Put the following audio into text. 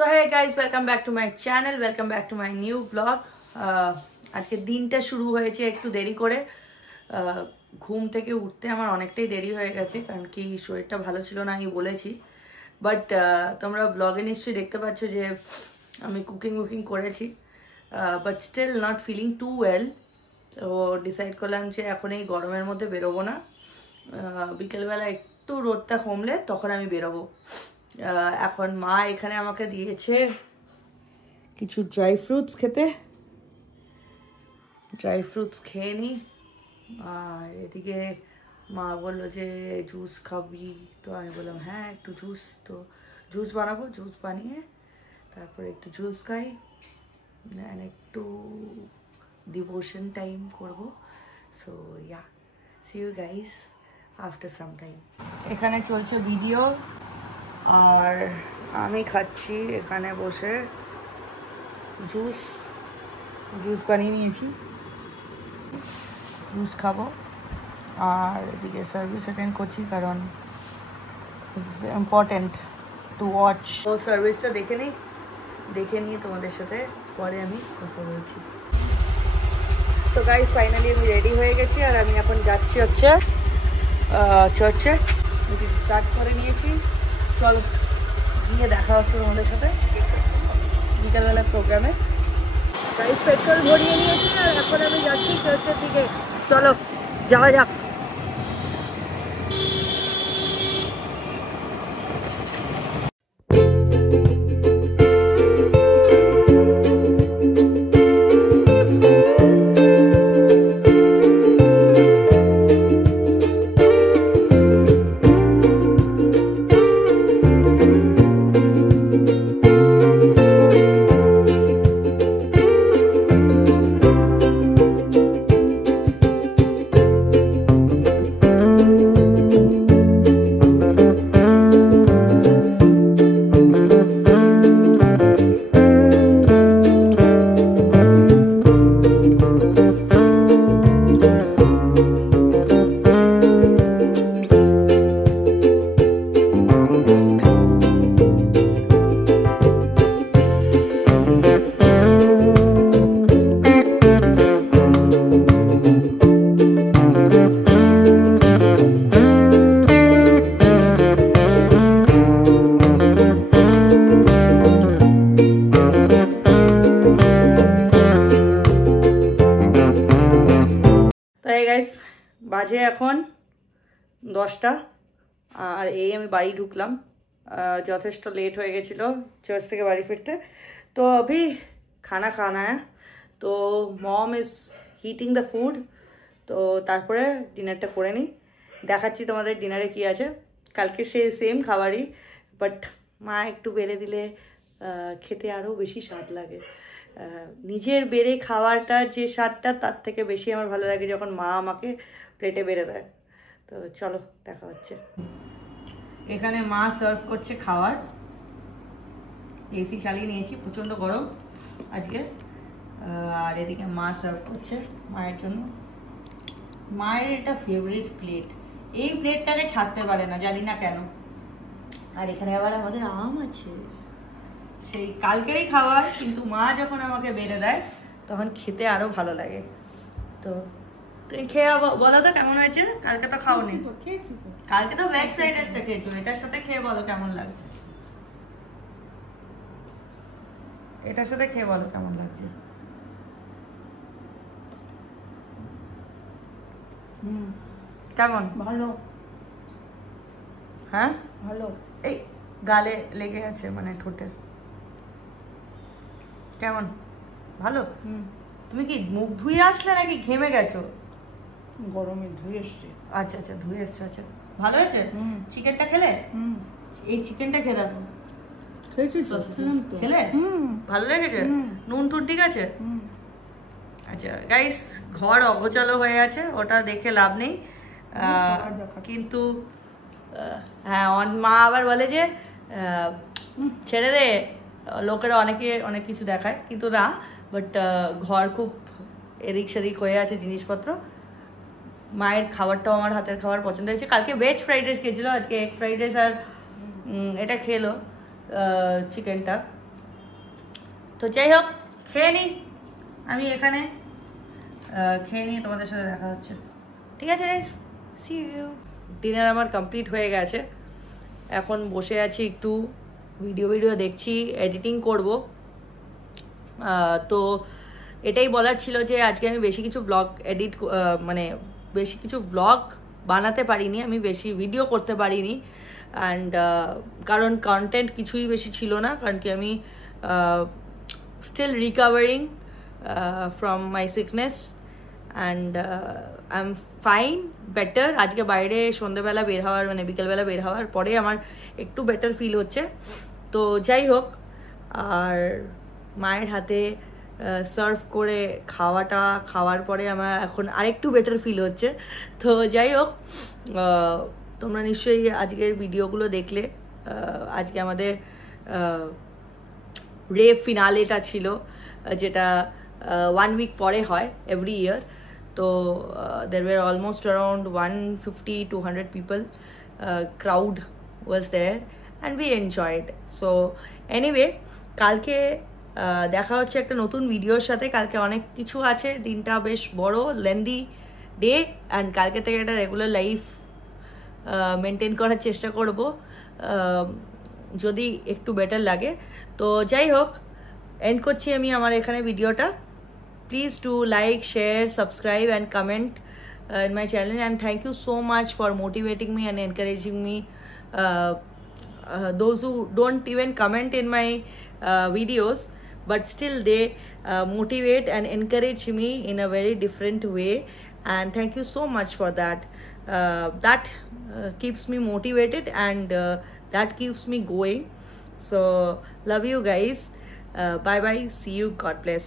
तो है guys welcome back to my channel welcome back to my new vlog. আজকে দিনটা শুরু হয়েছে একটু দেরি করে। ঘুম থেকে উঠতে আমার অনেকটাই দেরি হয়ে গেছে, কারণ কি শরীরটা ভালো ছিল না আমি বলেছি। বাট তোমরা ব্লগে নিশ্চয়ই দেখতে পাচ্ছ যে আমি কুকিং করেছি, but still not feeling too well. তো ডিসাইড করলাম যে এখন এই গরমের মধ্যে বেরোবো না, বিকেলবেলা একটু রোদটা কমলে তখন আমি বেরোবো। এখন মা এখানে আমাকে দিয়েছে কিছু ড্রাই ফ্রুটস খেতে, ড্রাই ফ্রুটস খেয়ে নিই। আর এদিকে মা বললো যে জুস খাবি, তো আমি বললাম হ্যাঁ একটু জুস, তো জুস বানাবো। জুস বানিয়ে তারপরে একটু জুস খাই, একটু ডিভোশন টাইম করবো। So yeah, see you guys after some time. এখানে চলছে ভিডিও আর আমি খাচ্ছি এখানে বসে জুস বানিয়ে নিয়েছি, জুস খাবো। আর এদিকে সার্ভিস অ্যাটেন্ড করছি, কারণ ইটস ইম্পর্টেন্ট টু ওয়াচ। তো সার্ভিসটা দেখে নিয়ে তোমাদের সাথে পরে আমি কথা বলছি। তো গাইস ফাইনালি আমি রেডি হয়ে গেছি, আর আমি এখন যাচ্ছি হচ্ছে চার্চে। স্টার্ট করে নিয়েছি, চলো গিয়ে দেখা হচ্ছে তোমাদের সাথে বিকালবেলা প্রোগ্রামে। গাইস পেট্রোল ভরিয়ে নিয়েছি আর এখন আমি যাচ্ছি চার্চের দিকে, চলো যাওয়া যাক। বাজে এখন 10টা, আর এই আমি বাড়ি ঢুকলাম। যথেষ্ট লেট হয়ে গেছিলো চার্চ থেকে বাড়ি ফিরতে। তো अभी খানা খানা है, তো mom is heating the food. তো তারপরে ডিনারটা করে নিই, দেখাচ্ছি তোমাদের ডিনারে কি আছে। কালকে সেই সেম খাবারই, বাট মা একটু বেড়ে দিলে খেতে আরও বেশি স্বাদ লাগে। নিজের বেড়ে খাওয়াটা যে স্বাদটা, তার থেকে বেশি আমার ভালো লাগে যখন মা আমাকে প্লেটে বেড়ে দেয়। তো চলো দেখা হচ্ছে। এখানে মা সার্ভ করছে খাবার, এসি চালিয়ে নিয়েছি, প্রচণ্ড গরম আজকে। আর এদিকে মা সার্ভ করছে মায়ের জন্য। মায়ের এটা ফেভারিট প্লেট, এই প্লেটটাকে ছাড়তে পারে না, জানি না কেন। আর এখানে আবার আমাদের আম আছে, সেই কালকেরই খাবার, কিন্তু মা যখন আমাকে বেড়ে দেয় তখন খেতে আরো ভালো লাগে। তো তুমি খেয়ে বলো তো কেমন হয়েছে। কালকে তো খাওনি, কালকে তো ভেজ ফ্রাইড রাইসটা খেয়েছো, এটার সাথে খেয়ে বলো কেমন লাগছে। এটার সাথে খেয়ে বলো কেমন লাগছে। কেমন? ভালো। হ্যাঁ ভালো। এই গালে লেগে আছে, মানে ঠোঁটে। কেমন? ভালো। তুমি কি মুখ ধুয়ে আসলে নাকি ঘেমে গেছো? গরমে ধুয়ে এসছি। আচ্ছা আচ্ছা, ধুয়ে এসছো। আচ্ছা ভালো হয়েছে। চিকেনটা খেলে? এই চিকেনটা খেয়ে দেখো। খেয়েছি তো, খেলে ভালো লেগেছে? নুন টুন ঠিক আছে? আচ্ছা গাইস, ঘর অগোছালো হয়ে আছে, ওটা দেখে লাভ নেই। কিন্তু হ্যাঁ, মা আবার বলে যে ছেড়ে দে, লোকেরা অনেক কিছু দেখায়, কিন্তু না। বাট ঘর খুব এদিক সেদিক হয়ে আছে জিনিসপত্র। মায়ের খাবারটাও আমার হাতের খাবার পছন্দ হয়েছে। কালকে ভেজ ফ্রাইড রাইস খেয়েছিল, আজকে এগ ফ্রাইড রাইস আর এটা খেলো চিকেনটা। তো যাই হোক খেয়ে নিই আমি এখানে, খেয়ে নিয়ে তোমাদের সাথে দেখা হচ্ছে, ঠিক আছে গাইস, সি ইউ। ডিনার আমার কমপ্লিট হয়ে গেছে, এখন বসে আছি একটু ভিডিও দেখছি, এডিটিং করব। তো এটাই বলার ছিল যে আজকে আমি বেশি কিছু ব্লগ মানে বেশি কিছু ব্লগ বানাতে পারিনি, আমি বেশি ভিডিও করতে পারিনি। অ্যান্ড কারণ কন্টেন্ট কিছুই বেশি ছিল না, কারণ কি আমি still recovering from my sickness and I am fine, better. আজকে বাইরে সন্ধ্যেবেলা বের হওয়ার মানে বিকেলবেলা বের হওয়ার পরে আমার একটু বেটার ফিল হচ্ছে। তো যাই হোক, আর মায়ের হাতে সার্ভ করে খাওয়ার পরে আমার এখন আরেকটু বেটার ফিল হচ্ছে। তো যাই হোক, তোমরা নিশ্চয়ই আজকের ভিডিওগুলো দেখলে। আজকে আমাদের রেভ ফিনালেটা ছিল, যেটা 1 week পরে হয় এভরি ইয়ার। তো there were almost around 150 to 100 people, crowd was there and we enjoyed. So anyway, কালকে দেখা হচ্ছে একটা নতুন ভিডিওর সাথে। কালকে অনেক কিছু আছে, দিনটা বেশ বড়, লেন্দি ডে, অ্যান্ড কালকে থেকে একটা রেগুলার লাইফ মেনটেন করার চেষ্টা করব যদি একটু বেটার লাগে। তো যাই হোক, এন্ড করছি আমি আমার এখানে ভিডিওটা। Please do like, share, subscribe and comment in my channel, and thank you so much for motivating me and encouraging me. Those who don't even comment in my videos, but still they motivate and encourage me in a very different way, and thank you so much for that. That keeps me motivated, and that keeps me going. So love you guys. Bye bye, see you, God bless.